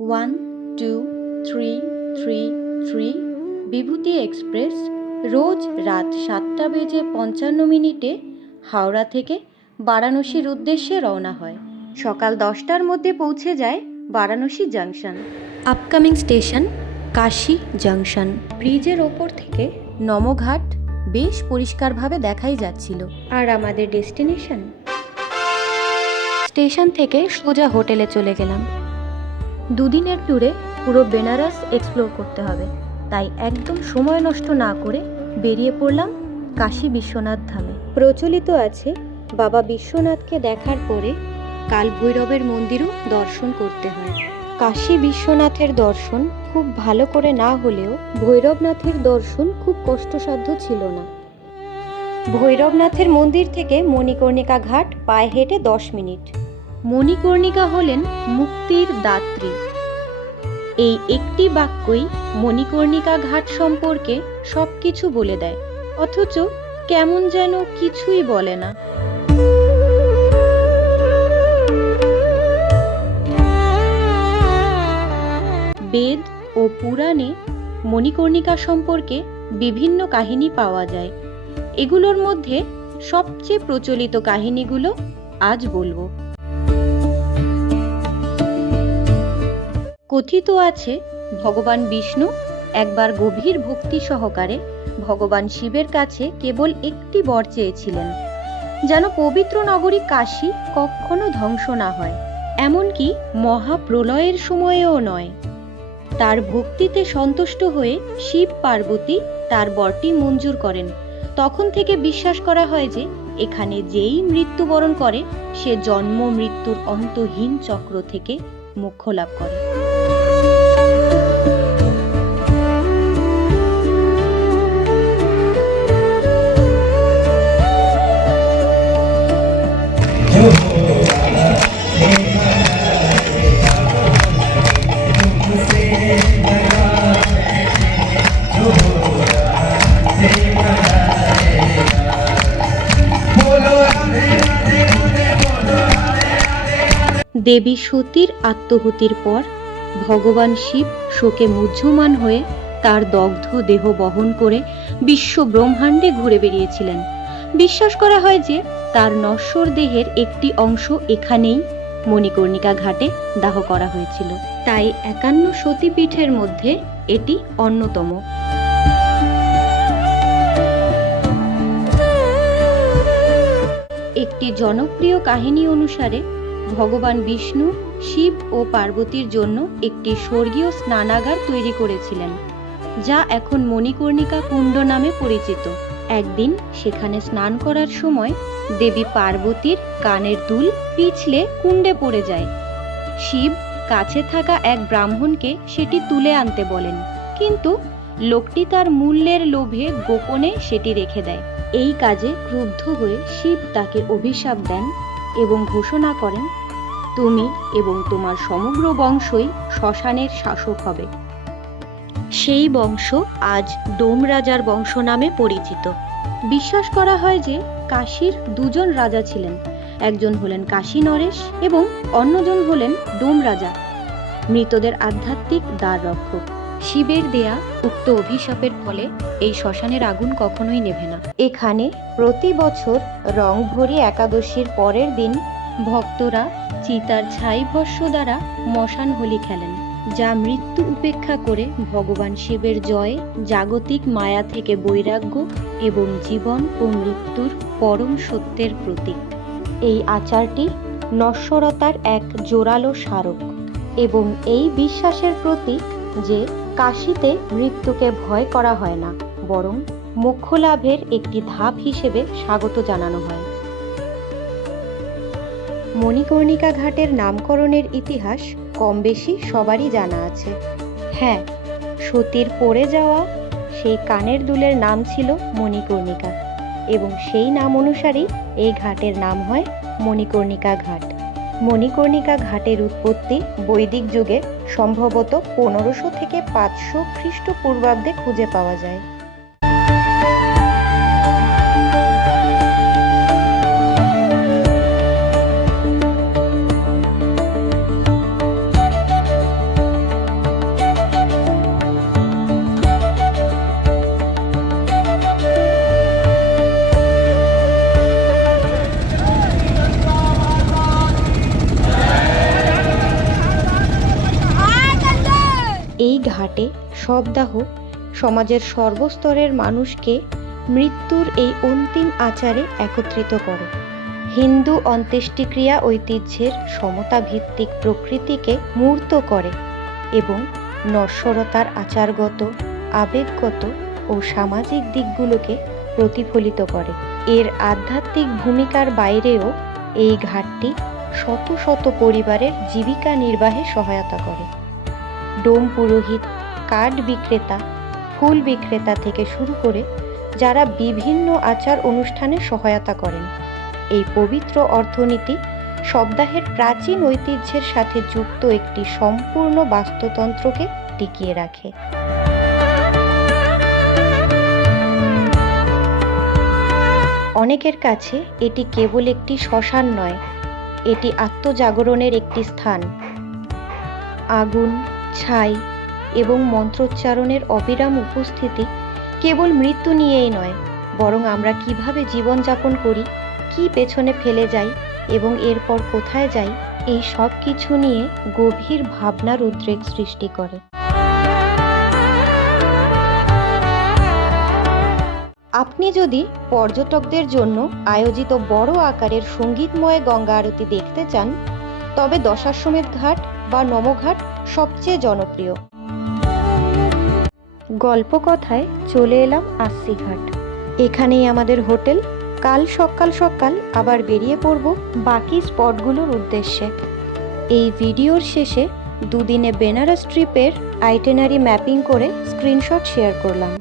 123333 বিভূতি express রোজ রাত 7:55 হাওড়া থেকে বারাণসীর উদ্দেশ্যে রওনা হয়। সকাল 10টার মধ্যে পৌঁছে যায় Varanasi junction. Upcoming station Kashi junction. ব্রিজের ওপর থেকে নমঘাট বেশ পরিষ্কারভাবে দেখাই যাচ্ছিল। আর আমাদের ডেস্টিনেশন স্টেশন থেকে সোজা হোটেলে চলে গেলাম। দুদিনের ট্যুরে পুরো বেনারস এক্সপ্লোর করতে হবে, তাই একদম সময় নষ্ট না করে বেরিয়ে পড়লাম কাশী বিশ্বনাথ ধামে। প্রচলিত আছে বাবা বিশ্বনাথকে দেখার পরে কাল ভৈরবের মন্দিরও দর্শন করতে হয়। কাশী বিশ্বনাথের দর্শন খুব ভালো করে না হলেও ভৈরবনাথের দর্শন খুব কষ্টসাধ্য ছিল না। ভৈরবনাথের মন্দির থেকে মণিকর্ণিকা ঘাট পায়ে হেঁটে 10 মিনিট। মণিকর্ণিকা হলেন মুক্তির দাত্রী। এই একটি বাক্যই মণিকর্ণিকা ঘাট সম্পর্কে সবকিছু বলে দেয়, অথচ কেমন যেন কিছুই বলে না। বেদ ও পুরাণে মণিকর্ণিকা সম্পর্কে বিভিন্ন কাহিনী পাওয়া যায়। এগুলোর মধ্যে সবচেয়ে প্রচলিত কাহিনীগুলো আজ বলবো। কথিত আছে ভগবান বিষ্ণু একবার গভীর ভক্তি সহকারে ভগবান শিবের কাছে কেবল একটি বর চেয়েছিলেন, যেন পবিত্র নগরী কাশী কখনো ধ্বংস না হয়, এমনকি মহাপ্রলয়ের সময়েও নয়। তার ভক্তিতে সন্তুষ্ট হয়ে শিব পার্বতী তার বরটি মঞ্জুর করেন। তখন থেকে বিশ্বাস করা হয় যে এখানে যেই মৃত্যুবরণ করে সে জন্ম মৃত্যুর অন্তহীন চক্র থেকে মোক্ষ লাভ করে। দেবী সতীর আত্মহুতির পর ভগবান শিব শোকে মুহ্যমান হয়ে তার দগ্ধ দেহ বহন করে বিশ্ব ব্রহ্মাণ্ডে ঘুরে বেরিয়েছিলেন। বিশ্বাস করা হয় যে তার নশ্বর দেহের একটি অংশ এখানেই মণিকর্ণিকা ঘাটে দাহ করা হয়েছিল, তাই 51 সতীপীঠের মধ্যে এটি অন্যতম। একটি জনপ্রিয় কাহিনী অনুসারে ভগবান বিষ্ণু শিব ও পার্বতীর জন্য একটি স্বর্গীয় স্নানাগার তৈরি করেছিলেন, যা এখন মণিকর্ণিকা কুণ্ড নামে পরিচিত। একদিন সেখানে স্নান করার সময় দেবী পার্বতীর কানের দুল পিছলে কুণ্ডে পড়ে যায়। শিব কাছে থাকা এক ব্রাহ্মণকে সেটি তুলে আনতে বলেন, কিন্তু লোকটি তার মূল্যের লোভে গোপনে সেটি রেখে দেয়। এই কাজে ক্রুদ্ধ হয়ে শিব তাকে অভিশাপ দেন এবং ঘোষণা করেন, তুমি এবং তোমার সমগ্র বংশই শ্মশানের শাসক হবে। সেই বংশ আজ ডোম রাজার বংশ নামে পরিচিত। বিশ্বাস করা হয় যে কাশীর দুজন রাজা ছিলেন, একজন হলেন কাশী নরেশ এবং অন্যজন হলেন ডোম রাজা, মৃতদের আধ্যাত্মিক দ্বার রক্ষক। শিবের দেয়া উক্ত অভিশাপের ফলে এই শ্মশানের আগুন কখনোই নেভে না। এখানে প্রতি বছর রংভরি একাদশীর পরের দিন ভক্তরা চিতার ছাই ভস্য দ্বারা মশান হোলি খেলেন, যা মৃত্যু উপেক্ষা করে ভগবান শিবের জয়, জাগতিক মায়া থেকে বৈরাগ্য এবং জীবন ও মৃত্যুর পরম সত্যের প্রতীক। এই আচারটি নশ্বরতার এক জোরালো স্মারক এবং এই বিশ্বাসের প্রতীক যে কাশীতে মৃত্যুকে ভয় করা হয় না, বরং মোক্ষ লাভের একটি ধাপ হিসেবে স্বাগত জানানো হয়। মণিকর্ণিকা ঘাটের নামকরণের ইতিহাস কম বেশি সবারই জানা আছে। হ্যাঁ, সতীর পড়ে যাওয়া সেই কানের দুলের নাম ছিল মণিকর্ণিকা এবং সেই নাম অনুসারেই এই ঘাটের নাম হয় মণিকর্ণিকা ঘাট। মণিকর্ণিকা ঘাটের উৎপত্তি বৈদিক যুগে সম্ভবত 1500 থেকে 500 খ্রিস্টপূর্বাব্দে খুঁজে পাওয়া যায়। এই ঘাটে শবদাহ সমাজের সর্বস্তরের মানুষকে মৃত্যুর এই অন্তিম আচারে একত্রিত করে। হিন্দু অন্ত্যেষ্টিক্রিয়া ঐতিহ্যের সমতা ভিত্তিক প্রকৃতিকে মূর্ত করে এবং নশ্বরতার আচারগত, আবেগগত ও সামাজিক দিকগুলোকে প্রতিফলিত করে। এর আধ্যাত্মিক ভূমিকার বাইরেও এই ঘাটটি শত শত পরিবারের জীবিকা নির্বাহে সহায়তা করে। ডোম পুরোহিত, কাঠ বিক্রেতা, ফুল বিক্রেতা থেকে শুরু করে যারা বিভিন্ন আচার অনুষ্ঠানে সহায়তা করেন, এই পবিত্র অর্থনীতি শবদাহের প্রাচীন ঐতিহ্যের সাথে যুক্ত একটি সম্পূর্ণ বাস্তুতন্ত্রকে টিকিয়ে রাখে। অনেকের কাছে এটি কেবল একটি শ্মশান নয়, এটি আত্মজাগরণের একটি স্থান। আগুন, ছাই এবং মন্ত্রোচ্চারণের অবিরাম উপস্থিতি কেবল মৃত্যু নিয়েই নয়, বরং আমরা কিভাবে জীবনযাপন করি, কি পেছনে ফেলে যাই এবং এরপর কোথায় যাই, এই সব কিছু নিয়ে গভীর ভাবনার উদ্রেক সৃষ্টি করে। আপনি যদি পর্যটকদের জন্য আয়োজিত বড় আকারের সঙ্গীতময় গঙ্গা আরতি দেখতে চান, তবে দশাশ্বমেধ ঘাট বা নমঘাট সবচেয়ে জনপ্রিয়। গল্প কথায় চলে এলাম আস্সি ঘাট। এখানেই আমাদের হোটেল। কাল সকাল সকাল আবার বেরিয়ে পড়ব বাকি স্পটগুলোর উদ্দেশ্যে। এই ভিডিওর শেষে দুদিনে বেনারস ট্রিপের আইটেনারি ম্যাপিং করে স্ক্রিনশট শেয়ার করলাম।